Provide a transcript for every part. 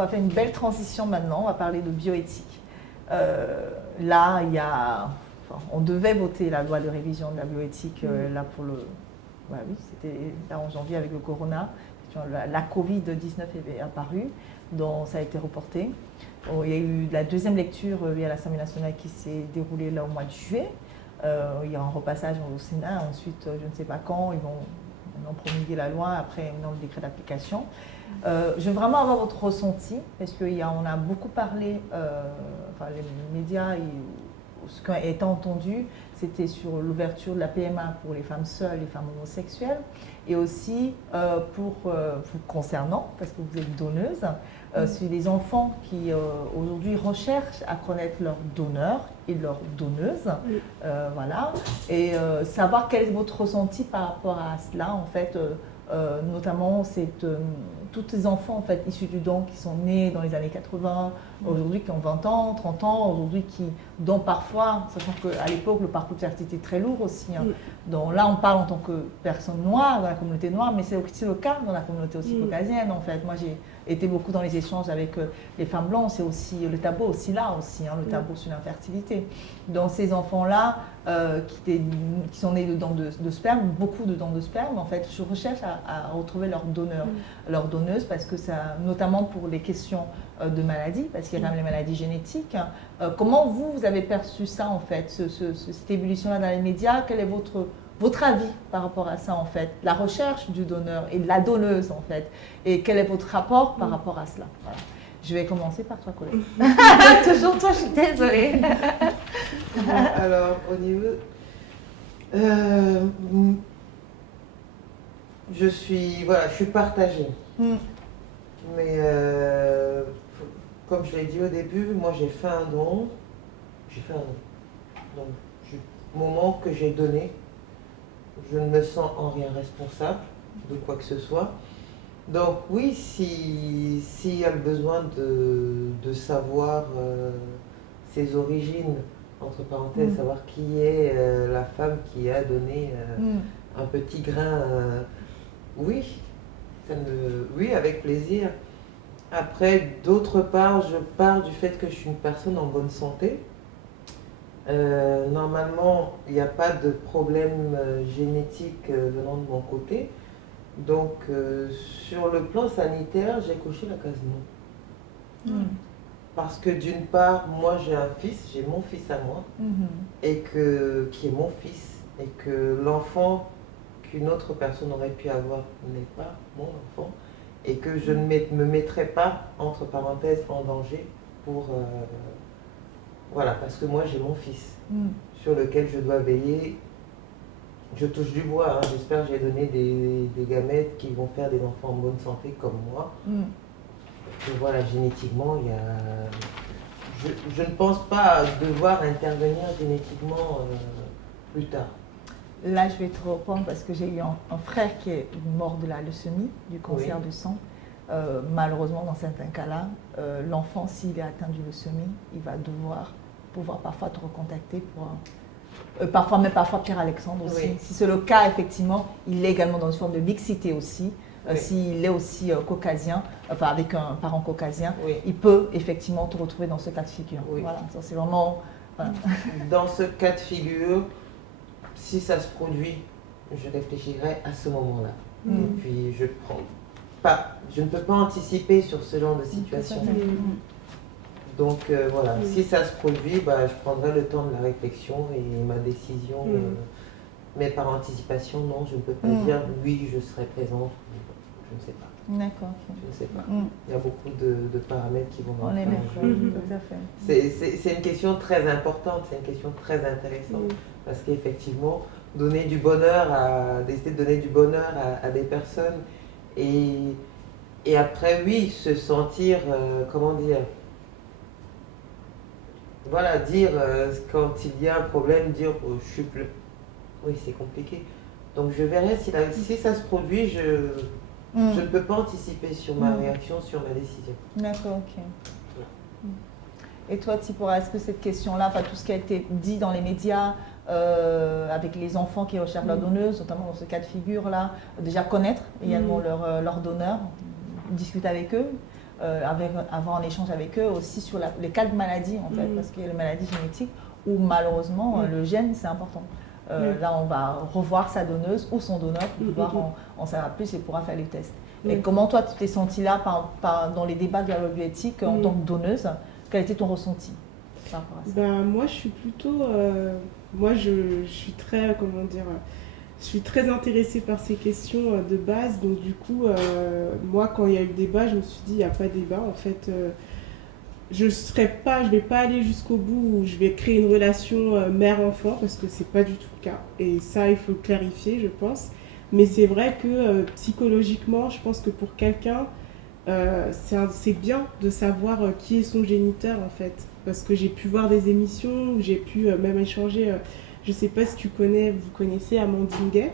va faire une belle transition maintenant, on va parler de bioéthique. Là, on devait voter la loi de révision de la bioéthique là pour le... oui, c'était là en janvier avec le corona. La Covid-19 est apparue, donc ça a été reporté. Il y a eu la deuxième lecture à l'Assemblée nationale qui s'est déroulée là au mois de juillet. Il y a un repassage au Sénat, ensuite je ne sais pas quand, ils vont promulguer la loi, après le décret d'application. Je veux vraiment avoir votre ressenti, parce qu'on a beaucoup parlé, les médias, ce qui a été entendu, c'était sur l'ouverture de la PMA pour les femmes seules, les femmes homosexuelles, et aussi pour vous concernant, parce que vous êtes donneuse, sur les enfants qui aujourd'hui recherchent à connaître leurs donneurs et leurs donneuses, voilà, et savoir quel est votre ressenti par rapport à cela, en fait, notamment tous ces enfants en fait, issus du don qui sont nés dans les années 80, aujourd'hui qui ont 20 ans, 30 ans, aujourd'hui dont parfois, sachant qu'à l'époque le parcours de fertilité est très lourd aussi, hein. Donc là on parle en tant que personne noire dans la communauté noire, mais c'est aussi le cas dans la communauté aussi caucasienne en fait. Moi j'ai été beaucoup dans les échanges avec les femmes blanches, c'est aussi le tabou aussi là aussi, hein, le tabou sur l'infertilité. Donc ces enfants-là qui sont nés de dons de sperme, beaucoup de dons de sperme en fait, je recherche à retrouver leurs donneurs, leurs donneuses, parce que ça, notamment pour les questions de maladies, parce qu'il y a quand même les maladies génétiques. Comment vous avez perçu ça en fait, cette évolution-là dans les médias? Quel est votre avis par rapport à ça en fait, la recherche du donneur et de la donneuse en fait, et quel est votre rapport par rapport à cela? Voilà. Je vais commencer par toi, Colette. Toujours toi, je suis désolée. Alors, au niveau... je suis partagée. Mais comme je l'ai dit au début, moi j'ai fait un don. Donc, au moment que j'ai donné, je ne me sens en rien responsable de quoi que ce soit. Donc oui, s'il y a le besoin de savoir ses origines, entre parenthèses, savoir qui est la femme qui a donné un petit grain, oui, oui, avec plaisir. Après, d'autre part, je pars du fait que je suis une personne en bonne santé. Normalement, il n'y a pas de problème génétique venant de mon côté. Donc, sur le plan sanitaire, j'ai coché la case non. Parce que d'une part, moi j'ai un fils, j'ai mon fils à moi, et qui est mon fils, et que l'enfant qu'une autre personne aurait pu avoir n'est pas mon enfant, et que je ne me mettrai pas, entre parenthèses, en danger pour... voilà, parce que moi j'ai mon fils, sur lequel je dois veiller. Je touche du bois, hein. J'espère que j'ai donné des gamètes qui vont faire des enfants en bonne santé comme moi. Et voilà, génétiquement, il y a... je ne pense pas devoir intervenir génétiquement plus tard. Là, je vais te répondre parce que j'ai eu un frère qui est mort de la leucémie, du cancer du sang. Malheureusement, dans certains cas-là, l'enfant, s'il est atteint de leucémie, il va pouvoir parfois te recontacter pour... parfois Pierre-Alexandre aussi. Oui. Si c'est le cas, effectivement, il est également dans une forme de mixité aussi. S'il est aussi caucasien, enfin avec un parent caucasien, il peut effectivement te retrouver dans ce cas de figure. Voilà, c'est vraiment... Voilà. Dans ce cas de figure, si ça se produit, je réfléchirai à ce moment-là. Et puis je ne peux pas anticiper sur ce genre de situation. Donc voilà, si ça se produit, je prendrai le temps de la réflexion et ma décision. Mais par anticipation, non, je ne peux pas dire oui, je serai présente. Je ne sais pas. D'accord. Je ne sais pas. Il y a beaucoup de paramètres qui vont dans le tout à fait. C'est une question très importante, c'est une question très intéressante. Parce qu'effectivement, décider de donner du bonheur à des personnes et après, oui, se sentir, comment dire, voilà, dire quand il y a un problème, dire je suis plus. Oui, c'est compliqué. Donc je verrai si ça se produit, je ne peux pas anticiper sur ma réaction, sur ma décision. D'accord, ok. Et toi, Tsipora, est-ce que cette question-là, tout ce qui a été dit dans les médias, avec les enfants qui recherchent leur donneuse, notamment dans ce cas de figure-là, déjà connaître également leur donneur, discuter avec eux, avoir un échange avec eux aussi sur les cas de maladies, en fait, parce qu'il y a les maladies génétiques où malheureusement le gène, c'est important. Là, on va revoir sa donneuse ou son donneur pour pouvoir en savoir plus et pourra faire les tests. Et comment toi, tu t'es sentie là dans les débats de la bioéthique en tant que donneuse? Quel était ton ressenti par rapport à ça? Moi, je suis plutôt... moi, je suis très, comment dire... Je suis très intéressée par ces questions de base. Donc, du coup, moi, quand il y a eu le débat, je me suis dit, il n'y a pas de débat. En fait, je ne vais pas aller jusqu'au bout où je vais créer une relation mère-enfant parce que ce n'est pas du tout le cas. Et ça, il faut le clarifier, je pense. Mais c'est vrai que psychologiquement, je pense que pour quelqu'un, c'est bien de savoir qui est son géniteur en fait. Parce que j'ai pu voir des émissions où j'ai pu même échanger. Je ne sais pas si vous connaissez Amandine Gay,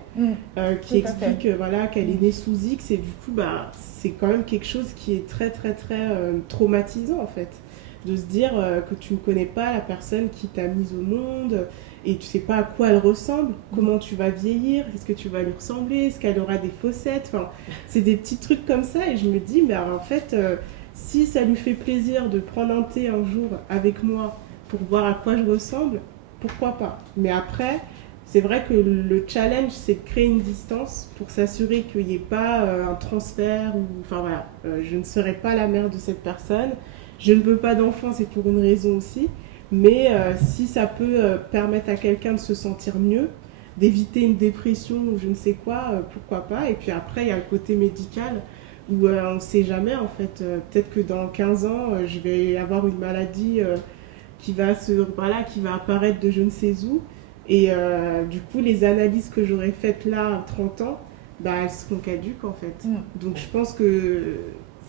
qui explique voilà, qu'elle est née sous X et du coup, c'est quand même quelque chose qui est très très très traumatisant en fait. De se dire que tu ne connais pas la personne qui t'a mise au monde et tu ne sais pas à quoi elle ressemble, comment tu vas vieillir, est-ce que tu vas lui ressembler, est-ce qu'elle aura des fossettes, enfin, c'est des petits trucs comme ça et je me dis, mais en fait, si ça lui fait plaisir de prendre un thé un jour avec moi pour voir à quoi je ressemble, pourquoi pas. Mais après, c'est vrai que le challenge, c'est de créer une distance pour s'assurer qu'il n'y ait pas un transfert, enfin voilà, je ne serai pas la mère de cette personne. Je ne veux pas d'enfant, c'est pour une raison aussi. Mais si ça peut permettre à quelqu'un de se sentir mieux, d'éviter une dépression ou je ne sais quoi, pourquoi pas. Et puis après, il y a le côté médical où on ne sait jamais en fait. Peut-être que dans 15 ans, je vais avoir une maladie qui va apparaître de je ne sais où. Et du coup, les analyses que j'aurais faites là à 30 ans, elles seront caduques en fait. Donc je pense que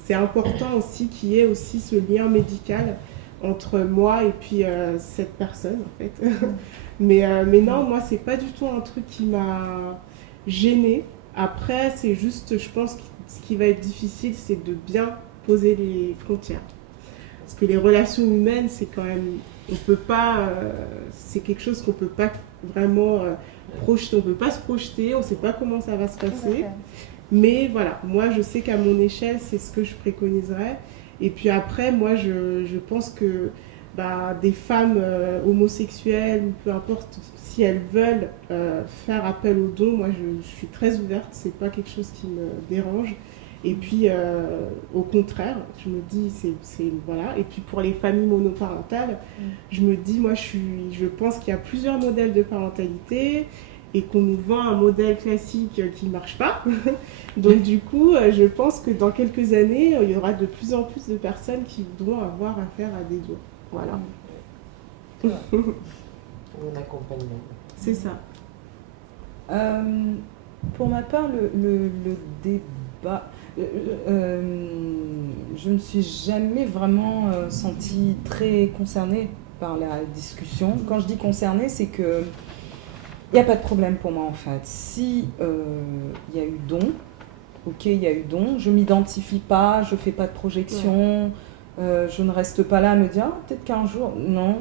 c'est important aussi qu'il y ait aussi ce lien médical entre moi et puis cette personne en fait. mais non, moi c'est pas du tout un truc qui m'a gênée. Après, c'est juste, je pense que ce qui va être difficile, c'est de bien poser les frontières. Parce que les relations humaines, c'est quand même, on peut pas, c'est quelque chose qu'on peut pas vraiment projeter, on peut pas se projeter, on sait pas comment ça va se passer. Mais voilà, moi je sais qu'à mon échelle, c'est ce que je préconiserais. Et puis après, moi je pense que des femmes homosexuelles, ou peu importe, si elles veulent faire appel aux dons, moi je suis très ouverte, c'est pas quelque chose qui me dérange. Et puis au contraire, je me dis, voilà. Et puis pour les familles monoparentales, je me dis, moi je pense qu'il y a plusieurs modèles de parentalité et qu'on nous vend un modèle classique qui ne marche pas. Donc du coup, je pense que dans quelques années, il y aura de plus en plus de personnes qui voudront avoir affaire à des dons. Voilà. Un accompagnement. C'est ça. Pour ma part, le débat... je ne me suis jamais vraiment sentie très concernée par la discussion. Quand je dis concernée, c'est que il n'y a pas de problème pour moi en fait. Si il y a eu don, ok, il y a eu don, je ne m'identifie pas, je ne fais pas de projection, je ne reste pas là à me dire peut-être qu'un jour, non,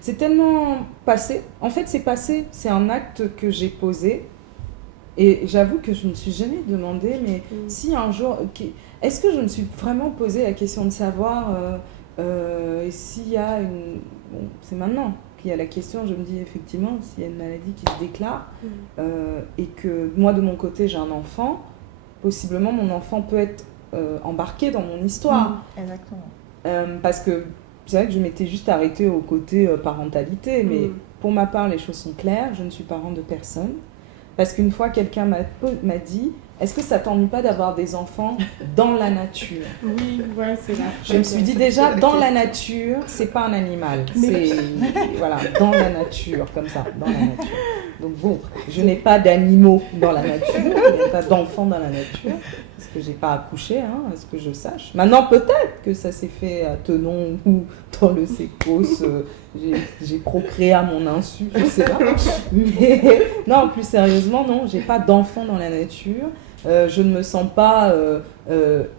c'est tellement passé. En fait, c'est passé, c'est un acte que j'ai posé. Et j'avoue que je ne me suis jamais demandé, mais si un jour, est-ce que je me suis vraiment posé la question de savoir s'il y a une... Bon, c'est maintenant qu'il y a la question, je me dis effectivement, s'il y a une maladie qui se déclare, et que moi de mon côté j'ai un enfant, possiblement mon enfant peut être embarqué dans mon histoire. Exactement. Parce que c'est vrai que je m'étais juste arrêtée au côté parentalité, mais pour ma part les choses sont claires, je ne suis parent de personne. Parce qu'une fois, quelqu'un m'a dit « Est-ce que ça t'ennuie pas d'avoir des enfants dans la nature ?» Oui, ouais, c'est là. Je me suis dit déjà, dans la nature, c'est pas un animal. C'est voilà, dans la nature, comme ça, dans la nature. Donc bon, je n'ai pas d'animaux dans la nature, il n'y a pas d'enfants dans la nature, parce que j'ai pas accouché, à ce que je sache. Maintenant, peut-être que ça s'est fait à Tenon ou dans le Sécos, j'ai procréé à mon insu, je sais pas. Mais non, plus sérieusement, non, j'ai pas d'enfants dans la nature. Je ne me sens pas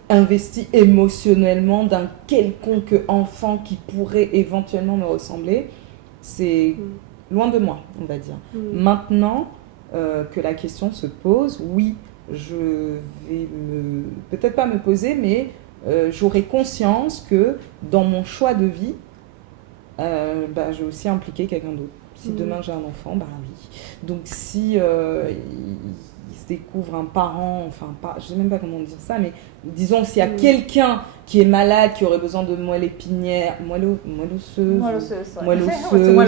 investie émotionnellement d'un quelconque enfant qui pourrait éventuellement me ressembler. C'est loin de moi, on va dire. Maintenant que la question se pose, oui, je vais peut-être pas me poser, mais j'aurai conscience que dans mon choix de vie, je vais aussi impliquer quelqu'un d'autre. Si demain j'ai un enfant, oui. Donc si il se découvre un parent, je ne sais même pas comment dire ça, mais disons s'il y a quelqu'un qui est malade, qui aurait besoin de moelle épinière, moelleusseuse, moelle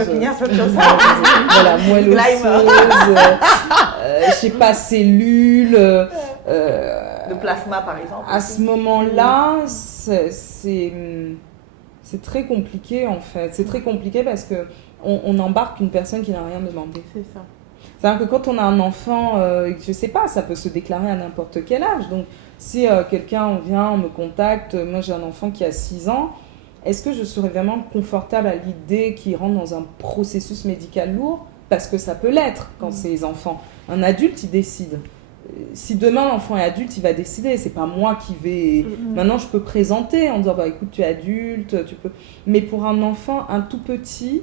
épinière, c'est autre chose. voilà, moelleusseuse, je sais pas, cellules, le plasma par exemple. À ce moment-là, c'est très compliqué en fait. C'est très compliqué parce que on embarque une personne qui n'a rien demandé. C'est ça. C'est-à-dire que quand on a un enfant, je sais pas, ça peut se déclarer à n'importe quel âge. Donc, si quelqu'un vient, on me contacte, moi j'ai un enfant qui a 6 ans, est-ce que je serais vraiment confortable à l'idée qu'il rentre dans un processus médical lourd? Parce que ça peut l'être quand c'est les enfants. Un adulte, il décide. Si demain l'enfant est adulte, il va décider. C'est pas moi qui vais. Maintenant, je peux présenter en disant écoute, tu es adulte, tu peux. Mais pour un enfant, un tout petit,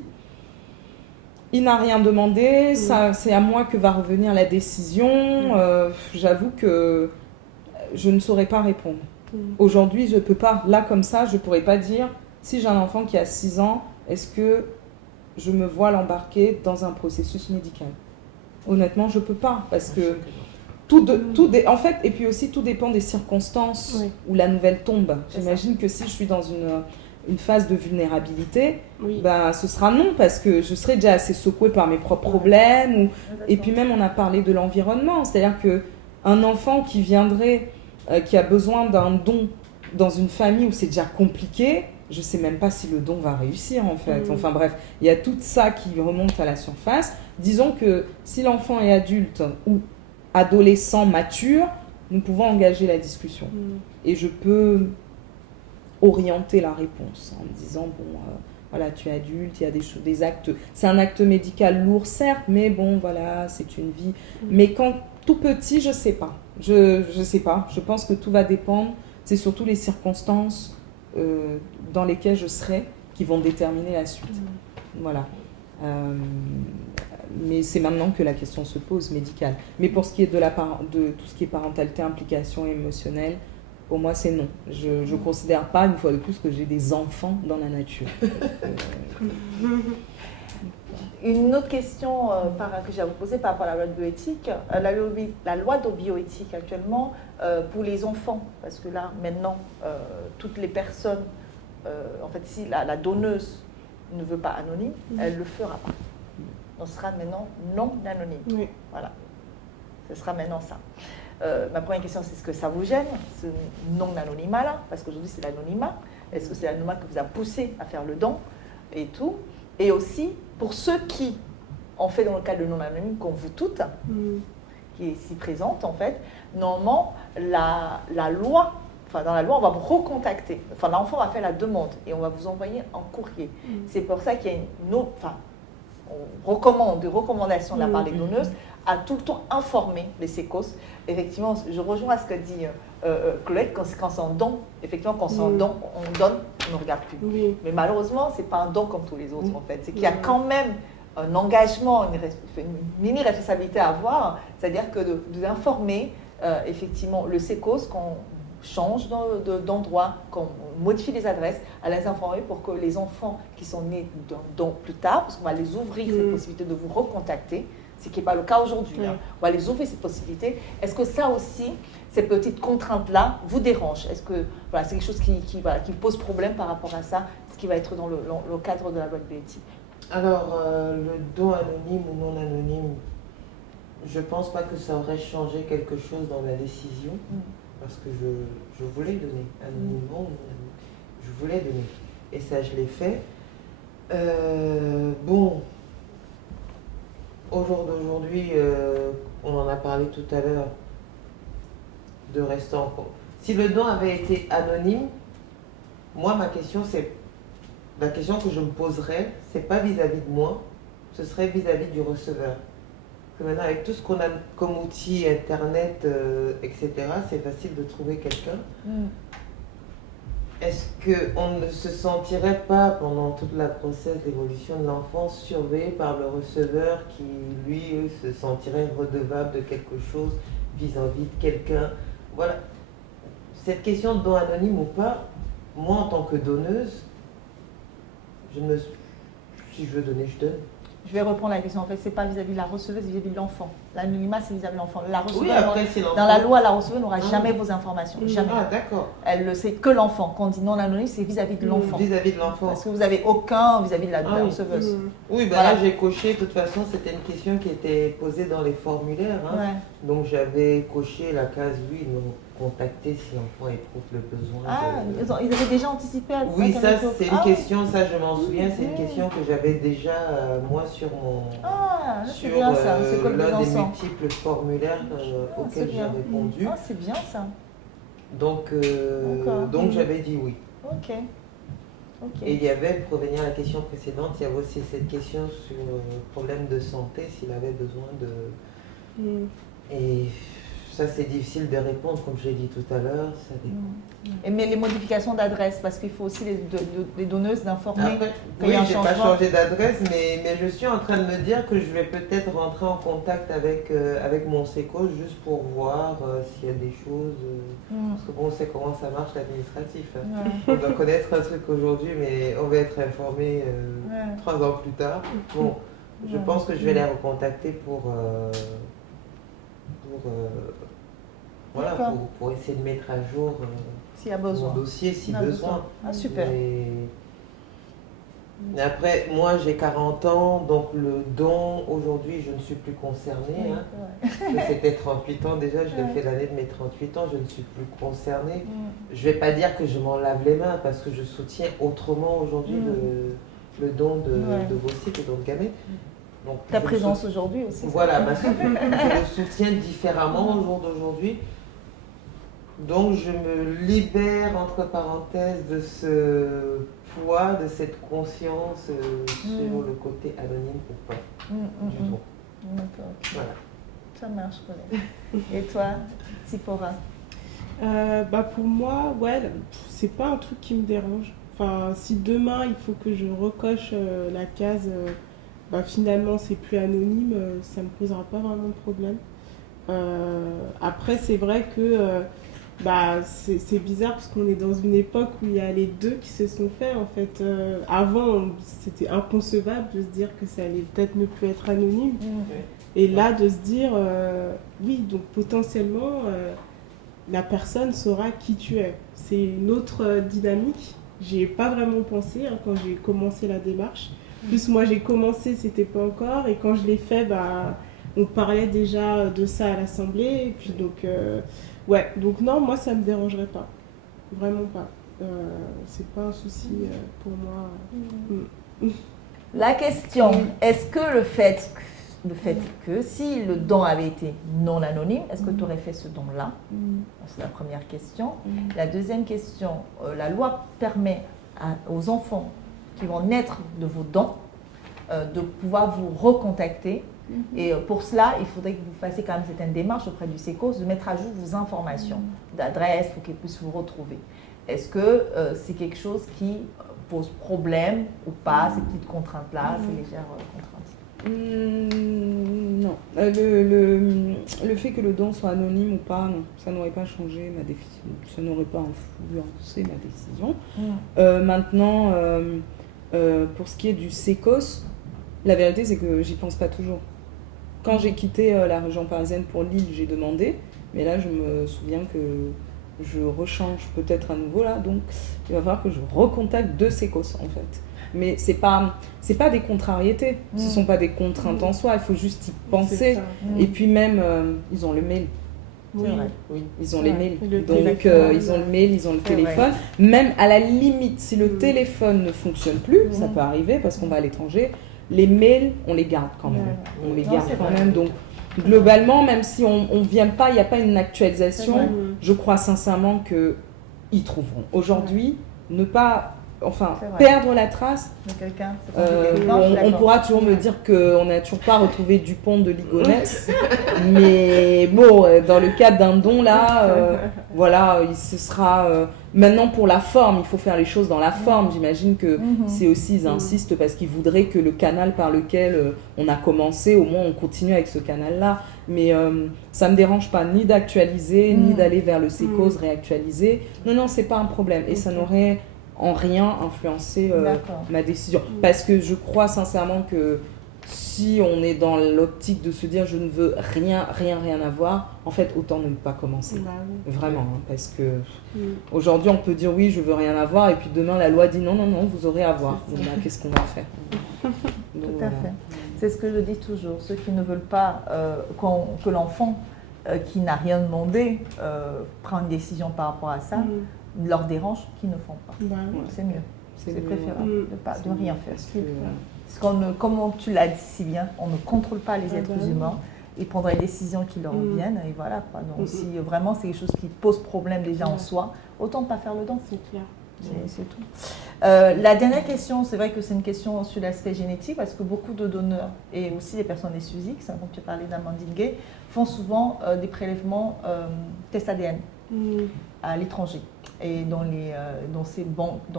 il n'a rien demandé. Ça, c'est à moi que va revenir la décision. J'avoue que je ne saurais pas répondre. Aujourd'hui, je peux pas. Là, comme ça, je pourrais pas dire si j'ai un enfant qui a 6 ans, est-ce que je me vois l'embarquer dans un processus médical? Honnêtement, je peux pas parce que. En fait, et puis aussi tout dépend des circonstances où la nouvelle tombe. J'imagine que si je suis dans une phase de vulnérabilité, ce sera non parce que je serai déjà assez secouée par mes propres problèmes. Et puis même on a parlé de l'environnement, c'est-à-dire qu'un enfant qui viendrait, qui a besoin d'un don dans une famille où c'est déjà compliqué, je ne sais même pas si le don va réussir en fait. Enfin bref, il y a tout ça qui remonte à la surface. Disons que si l'enfant est adulte ou adolescent mature, nous pouvons engager la discussion. Et je peux orienter la réponse en me disant, voilà, tu es adulte, il y a des actes... C'est un acte médical lourd, certes, mais bon, voilà, c'est une vie. Mais quand tout petit, je sais pas. Je sais pas. Je pense que tout va dépendre. C'est surtout les circonstances dans lesquelles je serai qui vont déterminer la suite. Voilà. Mais c'est maintenant que la question se pose, médicale. Mais pour ce qui est de tout ce qui est parentalité, implication émotionnelle, pour moi, c'est non. Je ne considère pas, une fois de plus, que j'ai des enfants dans la nature. Une autre question que j'ai à vous poser par rapport à la loi de bioéthique. La loi de bioéthique actuellement, pour les enfants, parce que là, maintenant, toutes les personnes, en fait, si la donneuse ne veut pas anonyme, elle ne le fera pas. On sera maintenant non anonyme. Voilà. Ce sera maintenant ça. Ma première question, c'est est-ce que ça vous gêne, ce non-anonymat-là? Parce qu'aujourd'hui, c'est l'anonymat. Est-ce que c'est l'anonymat qui vous a poussé à faire le don et tout? Et aussi, pour ceux qui ont fait dans le cadre de non-anonyme, comme vous toutes, qui est ici présente, en fait, normalement, la loi, dans la loi, on va vous recontacter. L'enfant va faire la demande et on va vous envoyer un courrier. C'est pour ça qu'il y a on recommande des recommandations de la part des donneuses à tout le temps informer les sécos. Effectivement, je rejoins à ce que dit Colette, quand c'est un don, effectivement, quand c'est un don, on donne, on ne regarde plus. Mais malheureusement, ce n'est pas un don comme tous les autres, en fait. C'est qu'il y a quand même un engagement, une mini-responsabilité à avoir, c'est-à-dire que d'informer, effectivement, le sécos qu'on change d'endroit, qu'on modifie les adresses, à les informer pour que les enfants qui sont nés plus tard, parce qu'on va les ouvrir cette possibilité de vous recontacter, ce qui n'est pas le cas aujourd'hui. On va les ouvrir cette possibilité. Est-ce que ça aussi, ces petites contraintes-là, vous dérangent? Est-ce que c'est quelque chose qui pose problème par rapport à ça, ce qui va être dans le cadre de la loi de bioéthique? Alors, le don anonyme ou non anonyme, je ne pense pas que ça aurait changé quelque chose dans la décision. Parce que je voulais donner, anonymement ou non anonymement. Je voulais donner. Et ça, je l'ai fait. Au jour d'aujourd'hui, on en a parlé tout à l'heure, de rester en compte. Si le don avait été anonyme, moi, la question que je me poserais, c'est pas vis-à-vis de moi, ce serait vis-à-vis du receveur. Que maintenant, avec tout ce qu'on a comme outil, Internet, etc., c'est facile de trouver quelqu'un. Est-ce qu'on ne se sentirait pas, pendant toute la process d'évolution de l'enfant, surveillé par le receveur qui, lui, se sentirait redevable de quelque chose vis-à-vis de quelqu'un? Voilà. cette question de don anonyme ou pas, moi en tant que donneuse, si je veux donner, je donne. Je vais reprendre la question. En fait, c'est pas vis-à-vis de la receveuse, vis-à-vis de l'enfant. L'anonymat, c'est vis-à-vis de l'enfant. La receveuse, Oui, après, c'est l'enfant. dans la loi, la receveuse n'aura jamais vos informations. Jamais. Ah, d'accord. Elle le sait que l'enfant. Quand on dit non anonyme, c'est vis-à-vis de l'enfant. Vis-à-vis de l'enfant. Parce que vous n'avez aucun vis-à-vis de la receveuse. Oui, ben Voilà. là, j'ai coché. De toute façon, c'était une question qui était posée dans les formulaires. Hein. Ouais. Donc, j'avais coché la case oui, non, contacter si l'enfant éprouve le besoin. Ah, ils avaient déjà anticipé à Oui, ça, c'est une oui. question, ça, je m'en souviens, c'est une question que j'avais déjà, moi, sur mon. Ah, c'est sur bien ça. C'est comme l'un des Besançon. multiples formulaires auxquels j'ai répondu. Ah, c'est bien ça. Donc, j'avais dit oui. Ok. Et il y avait, pour revenir à la question précédente, il y avait aussi cette question sur le problème de santé, s'il avait besoin de. Et ça, c'est difficile de répondre, comme je l'ai dit tout à l'heure, ça dépend. Mais les modifications d'adresse, parce qu'il faut aussi les donneuses d'informer Après, qu'il y a un oui, j'ai pas changement. changé d'adresse, mais je suis en train de me dire que je vais peut-être rentrer en contact avec mon SECO juste pour voir s'il y a des choses. Parce que bon, on sait comment ça marche l'administratif. Hein. On doit connaître un truc aujourd'hui, mais on va être informé 3 ans plus tard. Bon, je pense que je vais les recontacter pour essayer de mettre à jour s'il y a besoin. mon dossier, si besoin. Ah, super. Mais après, moi j'ai 40 ans, donc le don, aujourd'hui, je ne suis plus concernée. Hein. C'était 38 ans déjà, je l'ai fait l'année de mes 38 ans, je ne suis plus concernée. Je ne vais pas dire que je m'en lave les mains, parce que je soutiens autrement aujourd'hui le don de vos cycles, le don de gamètes. Donc, ta présence aujourd'hui aussi. Voilà, je le soutiens différemment au jour d'aujourd'hui. Donc je me libère, entre parenthèses, de ce poids, de cette conscience sur le côté anonyme ou pas du don. D'accord. Voilà. Ça marche, Colette. Et toi, Tsipora? Pour moi, c'est pas un truc qui me dérange. Enfin, si demain il faut que je recoche la case, finalement c'est plus anonyme, ça me posera pas vraiment de problème. Après, c'est vrai que c'est bizarre parce qu'on est dans une époque où il y a les deux qui se sont faits en fait. Avant, c'était inconcevable de se dire que ça allait peut-être ne plus être anonyme. Et là, de se dire, oui, donc potentiellement, la personne saura qui tu es. C'est une autre dynamique. J'y ai pas vraiment pensé quand j'ai commencé la démarche. Plus moi, j'ai commencé, c'était pas encore. Et quand je l'ai fait, on parlait déjà de ça à l'Assemblée. Et puis donc non, moi, ça me dérangerait pas. Vraiment pas. C'est pas un souci pour moi. La question, est-ce que le fait que si le don avait été non anonyme, est-ce que tu aurais fait ce don-là? C'est la première question. La deuxième question, la loi permet aux enfants qui vont naître de vos dons de pouvoir vous recontacter. Et pour cela, il faudrait que vous fassiez quand même certaines démarches auprès du SECO, de mettre à jour vos informations d'adresse pour qu'ils puissent vous retrouver. Est-ce que c'est quelque chose qui pose problème ou pas, ces petites contraintes-là, ces légères contraintes? Non. Le fait que le don soit anonyme ou pas, non, ça n'aurait pas changé ma décision, ça n'aurait pas influencé ma décision. Maintenant, pour ce qui est du SECOS, la vérité c'est que j'y pense pas toujours. Quand j'ai quitté la région parisienne pour Lille, j'ai demandé, mais là je me souviens que je rechange peut-être à nouveau là, donc il va falloir que je recontacte deux SECOS en fait. Mais c'est pas des contrariétés, ce sont pas des contraintes en soi, il faut juste y penser. Et puis même, ils ont le mail. C'est vrai. Oui. Ils ont les mails, Le donc téléphone, ils ont le mail, ils ont le c'est téléphone. Même à la limite, si le téléphone ne fonctionne plus, ça peut arriver parce qu'on va à l'étranger, les mails, on les garde quand même. On les garde quand même. Donc globalement, même si on ne vient pas, il n'y a pas une actualisation, je crois sincèrement qu'ils trouveront. Aujourd'hui, ne pas enfin, C'est vrai. perdre la trace. De quelqu'un. On pourra toujours me dire qu'on n'a toujours pas retrouvé Dupont de Ligonnès, mais bon, dans le cas d'un don là, voilà, ce sera maintenant pour la forme, il faut faire les choses dans la forme. J'imagine que c'est aussi, ils insistent parce qu'ils voudraient que le canal par lequel on a commencé, au moins on continue avec ce canal-là. Mais ça me dérange pas ni d'actualiser, ni d'aller vers le sécose réactualiser. Non, c'est pas un problème et ça n'aurait en rien influencé ma décision. Parce que je crois sincèrement que si on est dans l'optique de se dire je ne veux rien avoir, en fait autant ne pas commencer. Vraiment, hein, parce que aujourd'hui on peut dire oui je veux rien avoir et puis demain la loi dit non vous aurez à voir. Donc, qu'est-ce qu'on va faire? Donc, tout à fait. C'est ce que je dis toujours. Ceux qui ne veulent pas que l'enfant qui n'a rien demandé prend une décision par rapport à ça, leur dérange qu'ils ne font pas. C'est mieux. C'est préférable de rien faire. Parce que comme tu l'as dit si bien, on ne contrôle pas les êtres humains. Ils prendront les décisions qui leur reviennent et voilà quoi. Donc si vraiment c'est quelque chose qui pose problème déjà en soi, autant ne pas faire le don. C'est clair. C'est tout. La dernière question, c'est vrai que c'est une question sur l'aspect génétique parce que beaucoup de donneurs et aussi les personnes issues X, comme tu as parlé d'Amandine Gay, font souvent des prélèvements test ADN à l'étranger et dans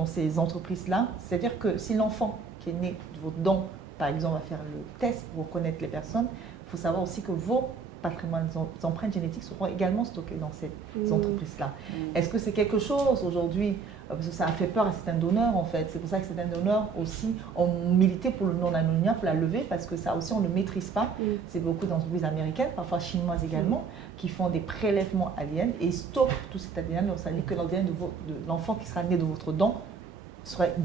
ces entreprises-là. C'est-à-dire que si l'enfant qui est né de votre don, par exemple, va faire le test pour reconnaître les personnes, il faut savoir aussi que vos patrimoines, vos empreintes génétiques seront également stockées dans ces entreprises-là. Est-ce que c'est quelque chose aujourd'hui, parce que ça a fait peur à certains donneurs en fait, c'est pour ça que certains donneurs aussi ont milité pour le non-anonymat, pour la lever, parce que ça aussi on ne maîtrise pas. C'est beaucoup d'entreprises américaines, parfois chinoises également, qui font des prélèvements ADN et stockent tout cet ADN. Donc ça dit que l'ADN de l'enfant qui sera né de votre don,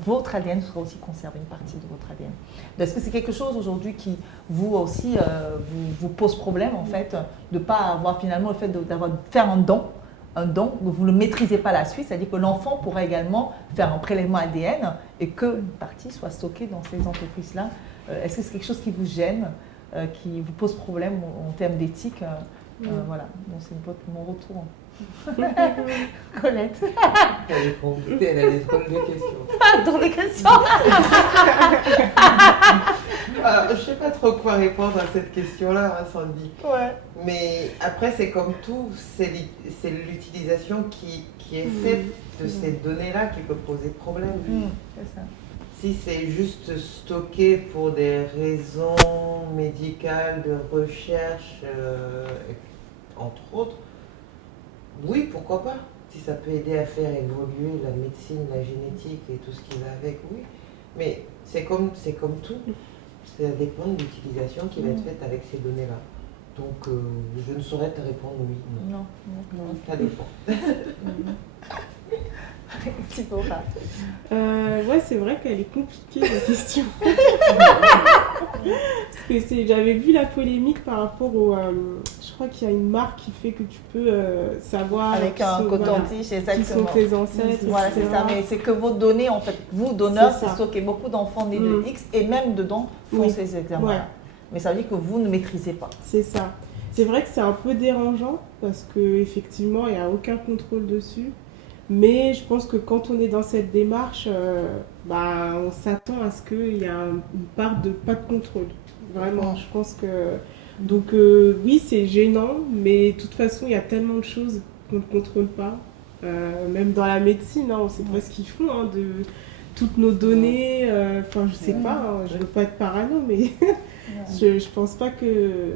votre ADN sera aussi conservé, une partie de votre ADN. Est-ce que c'est quelque chose aujourd'hui qui vous aussi vous pose problème en fait, de ne pas avoir finalement le fait de faire un don, vous ne maîtrisez pas la suite, c'est-à-dire que l'enfant pourrait également faire un prélèvement ADN et qu'une partie soit stockée dans ces entreprises-là. Est-ce que c'est quelque chose qui vous gêne, qui vous pose problème en termes d'éthique? Voilà, donc c'est mon retour. Colette. Elle a des drôles de questions. Drôle de questions. Je ne sais pas trop quoi répondre à cette question-là, hein, Sandy. Ouais. Mais après, c'est comme tout, c'est l'utilisation qui est faite de ces données-là qui peut poser problème. C'est ça. Si c'est juste stocké pour des raisons médicales, de recherche, entre autres, oui, pourquoi pas. Si ça peut aider à faire évoluer la médecine, la génétique et tout ce qui va avec, oui. Mais c'est comme tout. Ça dépend de l'utilisation qui va être faite avec ces données-là. Donc, je ne saurais te répondre oui. Non. Ça dépend. Ouais, c'est vrai qu'elle est compliquée la question. Parce que j'avais vu la polémique par rapport au. Je crois qu'il y a une marque qui fait que tu peux savoir. Avec un coton-tige, exactement. Qui sont tes ancêtres. Voilà, c'est ça. Mais c'est que vos données, en fait, vous, donneurs, c'est stocké. Beaucoup d'enfants nés de X et même dedans font ces examens. Ouais. Mais ça veut dire que vous ne maîtrisez pas. C'est ça. C'est vrai que c'est un peu dérangeant parce qu'effectivement, il n'y a aucun contrôle dessus. Mais je pense que quand on est dans cette démarche, on s'attend à ce qu'il y ait une part de pas de contrôle. Vraiment, je pense que... Donc oui, c'est gênant, mais de toute façon, il y a tellement de choses qu'on ne contrôle pas. Même dans la médecine, on sait pas ce qu'ils font de toutes nos données. Enfin, je sais pas, je veux pas être parano, mais je pense pas que...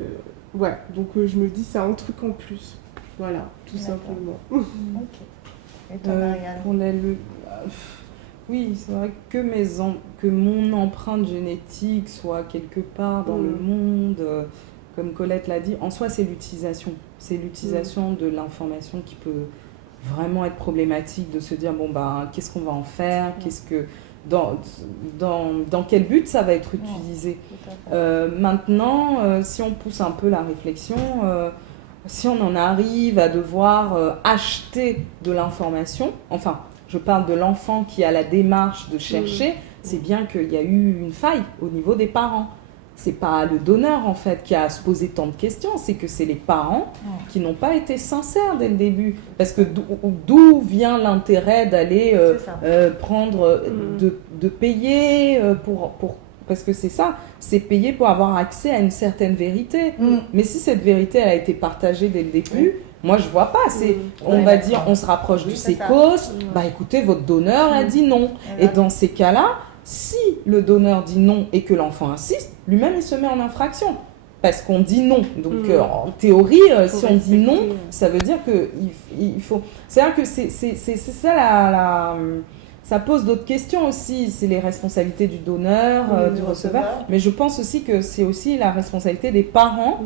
Ouais, donc je me dis, c'est un truc en plus. Voilà, tout simplement. Ok. Et toi, Marianne? Oui, c'est vrai que mon empreinte génétique soit quelque part dans le monde, comme Colette l'a dit, en soi c'est l'utilisation. C'est l'utilisation de l'information qui peut vraiment être problématique, de se dire qu'est-ce qu'on va en faire, dans quel but ça va être utilisé. Maintenant, si on pousse un peu la réflexion, si on en arrive à devoir acheter de l'information, enfin, je parle de l'enfant qui a la démarche de chercher, c'est bien qu'il y a eu une faille au niveau des parents. c'est pas le donneur en fait qui a à se poser tant de questions, c'est que c'est les parents qui n'ont pas été sincères dès le début. Parce que d'où vient l'intérêt d'aller prendre, de payer parce que c'est ça, c'est payer pour avoir accès à une certaine vérité. Mais si cette vérité elle a été partagée dès le début, moi je vois pas, on va dire, on se rapproche du sécos, bah écoutez, votre donneur a dit non. Et dans ces cas-là, si le donneur dit non et que l'enfant insiste, lui-même il se met en infraction. Parce qu'on dit non. Donc en théorie, si on dit non, ça veut dire qu'il faut... C'est-à-dire que c'est ça ça pose d'autres questions aussi. C'est les responsabilités du donneur, du receveur. Mais je pense aussi que c'est aussi la responsabilité des parents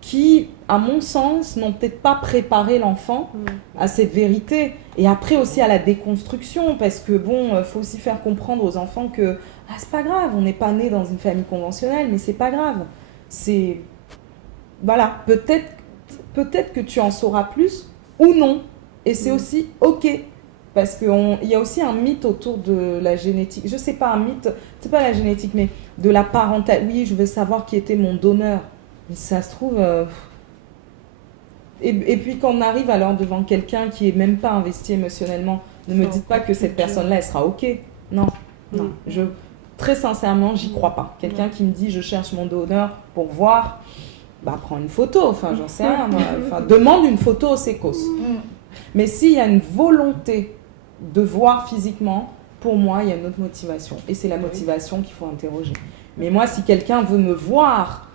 qui, à mon sens, n'ont peut-être pas préparé l'enfant à cette vérité. Et après aussi à la déconstruction, parce que bon, faut aussi faire comprendre aux enfants que c'est pas grave, on n'est pas né dans une famille conventionnelle, mais c'est pas grave. C'est... Voilà, peut-être que tu en sauras plus ou non. Et c'est aussi OK. Parce qu'il y a aussi un mythe autour de la génétique. Je sais pas, un mythe, c'est pas la génétique, mais de la parentalité. Oui, je veux savoir qui était mon donneur. Mais ça se trouve... Et puis quand on arrive alors devant quelqu'un qui est même pas investi émotionnellement, ne me dites pas que cette personne-là, elle sera OK. Non. Très sincèrement, j'y crois pas. Quelqu'un qui me dit, je cherche mon donneur pour voir, prends une photo. Enfin, j'en sais rien. Demande une photo au sécos. Mais s'il y a une volonté de voir physiquement, pour moi, il y a une autre motivation. Et c'est la motivation qu'il faut interroger. Mais moi, si quelqu'un veut me voir...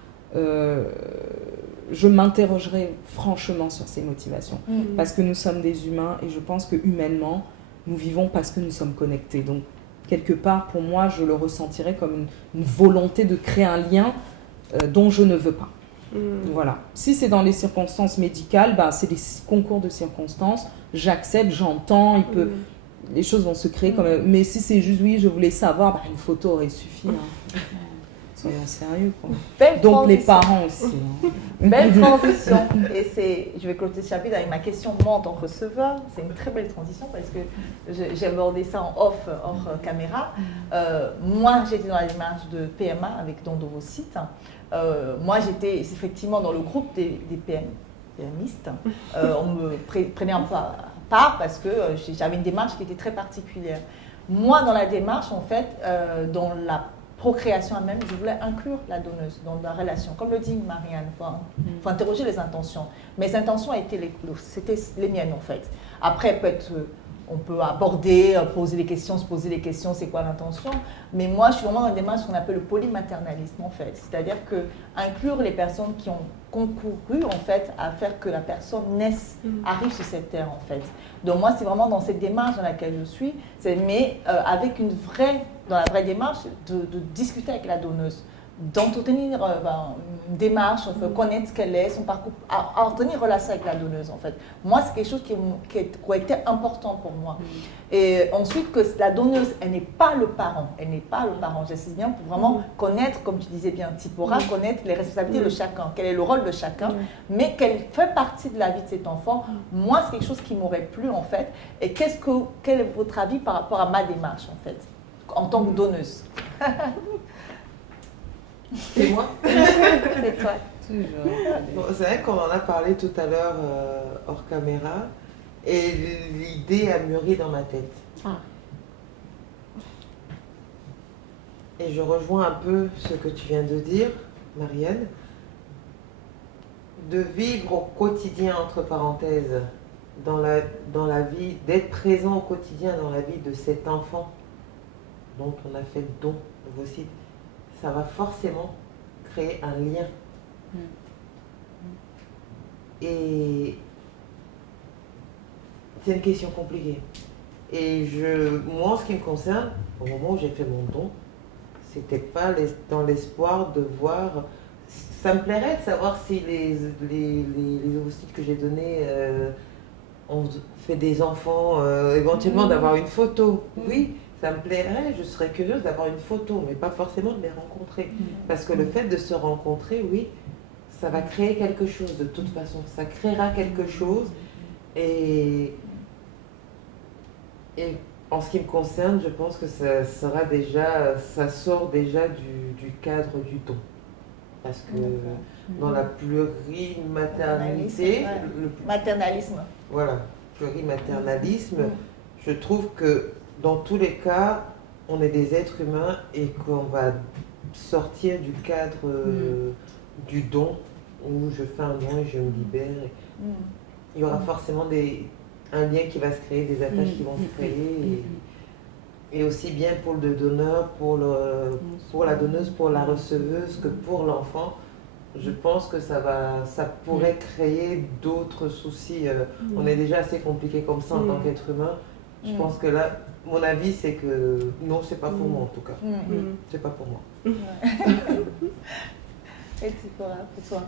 je m'interrogerai franchement sur ces motivations. Parce que nous sommes des humains et je pense que humainement, nous vivons parce que nous sommes connectés. Donc, quelque part, pour moi, je le ressentirais comme une volonté de créer un lien dont je ne veux pas. Voilà. Si c'est dans les circonstances médicales, c'est des concours de circonstances. J'accepte, j'entends, les choses vont se créer comme... Mais si c'est juste, oui, je voulais savoir, une photo aurait suffi. Soyons sérieux, quoi. Donc les parents aussi. Belle transition. Et je vais clôturer ce chapitre avec ma question, moi en tant que receveur. C'est une très belle transition parce que j'ai abordé ça en hors caméra. Moi, j'étais dans la démarche de PMA avec don de vos sites. Moi, j'étais effectivement dans le groupe des PMistes. On me prenait un peu à part parce que j'avais une démarche qui était très particulière. Moi, dans la démarche, en fait, dans la procréation elle-même, je voulais inclure la donneuse dans la relation. Comme le dit Marianne, il faut interroger les intentions. Mes intentions c'était les miennes en fait. Après, on peut aborder, se poser des questions, c'est quoi l'intention. Mais moi, je suis vraiment dans une démarche qu'on appelle le polymaternalisme en fait. C'est-à-dire que inclure les personnes qui ont concouru en fait à faire que la personne naisse, arrive sur cette terre en fait. Donc moi, c'est vraiment dans cette démarche dans laquelle je suis, mais avec dans la vraie démarche de discuter avec la donneuse, d'entretenir une démarche, connaître ce qu'elle est, son parcours, entretenir relation avec la donneuse en fait. Moi, c'est quelque chose qui a été important pour moi. Et ensuite, que la donneuse, elle n'est pas le parent, j'insiste bien pour vraiment connaître, comme tu disais bien, Tipora, connaître les responsabilités de chacun, quel est le rôle de chacun, mais qu'elle fait partie de la vie de cet enfant. Moi, c'est quelque chose qui m'aurait plu en fait. Et quel est votre avis par rapport à ma démarche en fait, en tant que donneuse? C'est moi. C'est toi. Bon, c'est vrai qu'on en a parlé tout à l'heure hors caméra et l'idée a mûri dans ma tête. Et je rejoins un peu ce que tu viens de dire, Marianne, de vivre au quotidien, entre parenthèses, dans la vie, d'être présent au quotidien dans la vie de cet enfant dont on a fait le don de vos sites. Ça va forcément créer un lien. Et c'est une question compliquée. Et moi, en ce qui me concerne, au moment où j'ai fait mon don, c'était pas dans l'espoir de voir... Ça me plairait de savoir si les ovocytes que j'ai donnés ont fait des enfants, éventuellement d'avoir une photo. Oui. Ça me plairait, je serais curieuse d'avoir une photo, mais pas forcément de les rencontrer. Parce que le fait de se rencontrer, oui, ça va créer quelque chose de toute façon. Ça créera quelque chose. Et en ce qui me concerne, je pense que ça sort déjà du cadre du don. parce que dans la plurimaternité, maternalisme. Voilà, plurimaternalisme, je trouve que dans tous les cas, on est des êtres humains et qu'on va sortir du cadre du don, où je fais un don et je me libère. Il y aura forcément un lien qui va se créer, des attaches qui vont se créer. Et aussi bien pour le donneur, pour la donneuse, pour la receveuse, que pour l'enfant. Je pense que ça pourrait créer d'autres soucis. On est déjà assez compliqué comme ça en tant qu'être humain. Je pense que là, mon avis, c'est que non, c'est pas pour moi en tout cas. C'est pas pour moi. Et Tsipora, pour toi?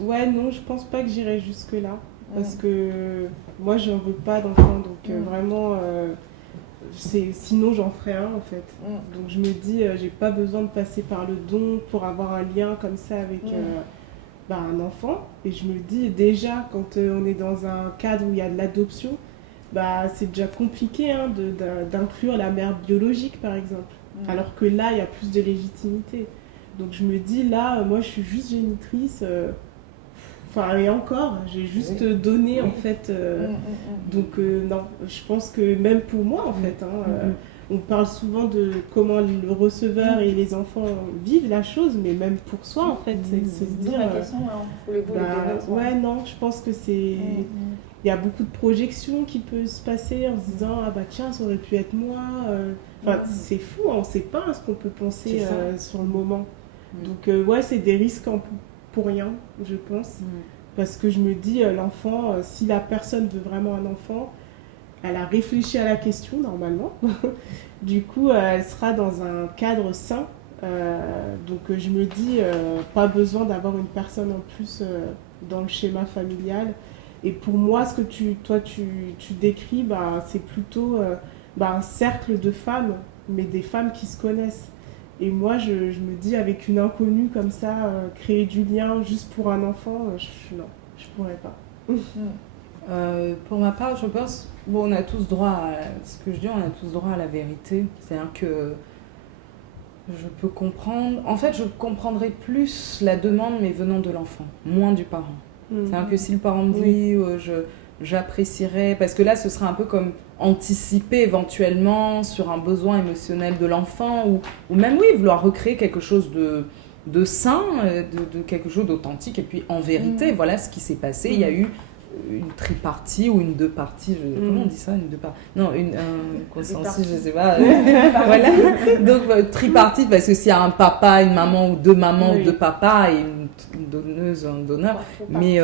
Ouais, non, je pense pas que j'irai jusque-là. Parce que moi, j'en veux pas d'enfant. Donc vraiment, sinon j'en ferai un en fait. Donc je me dis, j'ai pas besoin de passer par le don pour avoir un lien comme ça avec un enfant. Et je me dis, déjà, quand on est dans un cadre où il y a de l'adoption, c'est déjà compliqué d'inclure la mère biologique par exemple. Alors que là, il y a plus de légitimité. Donc je me dis, là, moi je suis juste génitrice. Et encore, j'ai juste donné en fait. Donc non, je pense que même pour moi en fait, on parle souvent de comment le receveur et les enfants vivent la chose, mais même pour soi en fait, c'est se dire. La question, ouais, non, je pense que c'est. Il y a beaucoup de projections qui peuvent se passer en se disant tiens, ça aurait pu être moi. C'est fou, on ne sait pas ce qu'on peut penser sur le moment. Donc ouais, c'est des risques pour rien, je pense. Parce que je me dis, l'enfant, si la personne veut vraiment un enfant, elle a réfléchi à la question normalement. Du coup, elle sera dans un cadre sain. Donc je me dis, pas besoin d'avoir une personne en plus dans le schéma familial. Et pour moi, ce que tu décris, c'est plutôt un cercle de femmes, mais des femmes qui se connaissent. Et moi, je me dis, avec une inconnue comme ça, créer du lien juste pour un enfant, non, je pourrais pas. Pour ma part, je pense, on a tous droit à ce que je dis, on a tous droit à la vérité. C'est-à-dire que je peux comprendre. En fait, je comprendrais plus la demande, mais venant de l'enfant, moins du parent. C'est-à-dire que si le parent me dit, j'apprécierais, parce que là, ce serait un peu comme anticiper éventuellement sur un besoin émotionnel de l'enfant, ou même, vouloir recréer quelque chose de sain, de quelque chose d'authentique. Et puis, en vérité, voilà ce qui s'est passé. Il y a eu une tripartie ou une deux parties, comment on dit ça, une deux parties, non, un consensus, je sais pas. Voilà. Donc, tripartie, parce que s'il y a un papa, une maman, ou deux mamans, ou deux papas, et une donneuse, un donneur, mais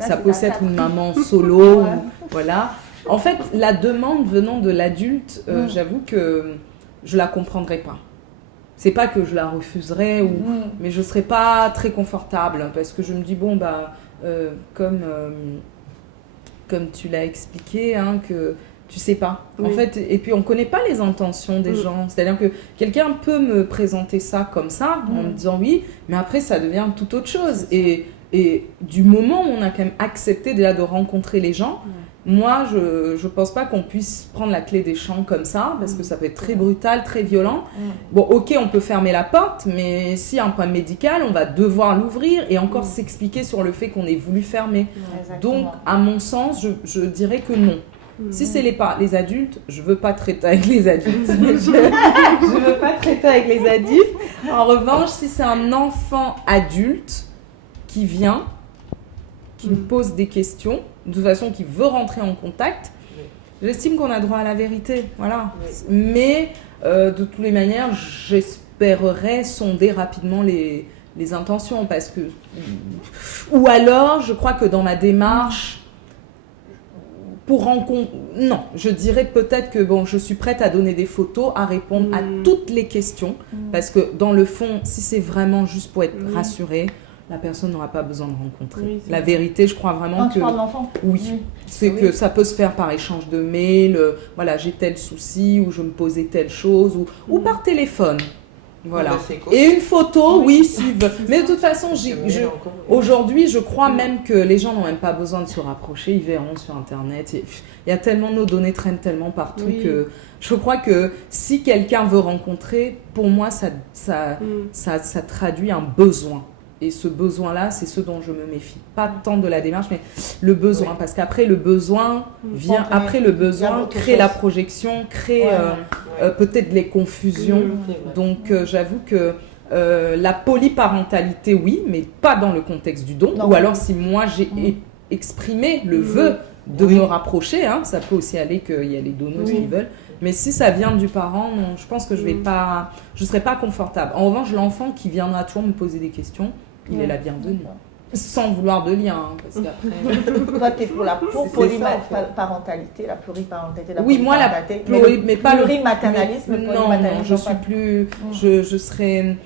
ça peut être une maman solo, voilà. En fait, la demande venant de l'adulte, j'avoue que je la comprendrais pas. C'est pas que je la refuserais, mais je serais pas très confortable, parce que je me dis, comme tu l'as expliqué, que tu sais pas. En fait, et puis on connaît pas les intentions des gens. C'est-à-dire que quelqu'un peut me présenter ça comme ça, en me disant oui, mais après ça devient tout autre chose. Et du moment où on a quand même accepté déjà de rencontrer les gens, moi je pense pas qu'on puisse prendre la clé des champs comme ça, parce que ça peut être très brutal, très violent. Bon, ok, on peut fermer la porte, mais s'il y a un problème médical, on va devoir l'ouvrir et encore s'expliquer sur le fait qu'on ait voulu fermer. Donc, à mon sens, je dirais que non. Si c'est les adultes, je veux pas traiter avec les adultes. Je veux pas traiter avec les adultes. En revanche, si c'est un enfant adulte qui vient, qui me pose des questions, de toute façon qui veut rentrer en contact, j'estime qu'on a droit à la vérité. Voilà. Mais de toutes les manières, j'espérerais sonder rapidement les intentions, parce que... Ou alors, je crois que dans ma démarche... Non, je dirais peut-être que je suis prête à donner des photos, à répondre à toutes les questions, parce que dans le fond, si c'est vraiment juste pour être rassurée, la personne n'aura pas besoin de rencontrer. La vérité, je crois vraiment que... l'enfant. Oui, c'est que ça peut se faire par échange de mails, voilà, j'ai tel souci, ou je me posais telle chose, ou par téléphone. Voilà. Bah, c'est cool. Et une photo, oui, s'ils veulent. Mais de toute façon, Encore. aujourd'hui, je crois même que les gens n'ont même pas besoin de se rapprocher. Ils verront sur Internet. Il y a tellement, nos données traînent tellement partout Oui. que je crois que si quelqu'un veut rencontrer, pour moi, ça traduit un besoin. Et ce besoin-là, c'est ce dont je me méfie. Pas tant de la démarche, mais le besoin. Oui. Parce qu'après, le besoin vient, Entraîne. après le Il y a besoin, autre crée chose. la projection, crée Ouais. peut-être les confusions. C'est vrai. Donc, j'avoue que la polyparentalité, oui, mais pas dans le contexte du don. Non. Ou alors, si moi, j'ai exprimé le vœu de Oui. me rapprocher, hein, ça peut aussi aller qu'il y a les donneuses Oui. qui veulent. Mais si ça vient du parent, non, je pense que je ne serai pas confortable. En revanche, l'enfant qui viendra toujours me poser des questions, il est la bienvenue. Sans vouloir de lien, hein, parce qu'après... Toi, tu es pour la C'est ça, en fait. polyparentalité, la pluriparentalité, la Oui, moi, la polyparentalité, mais pas le plurimaternalisme, mais- non, je suis plus... Je serais...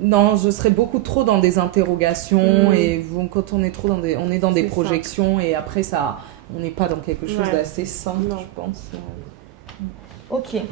Non, je serais beaucoup trop dans des interrogations et quand on est trop dans des... On est dans des C'est projections et après, ça... On n'est pas dans quelque chose Ouais. d'assez simple, Non. je pense. Ok.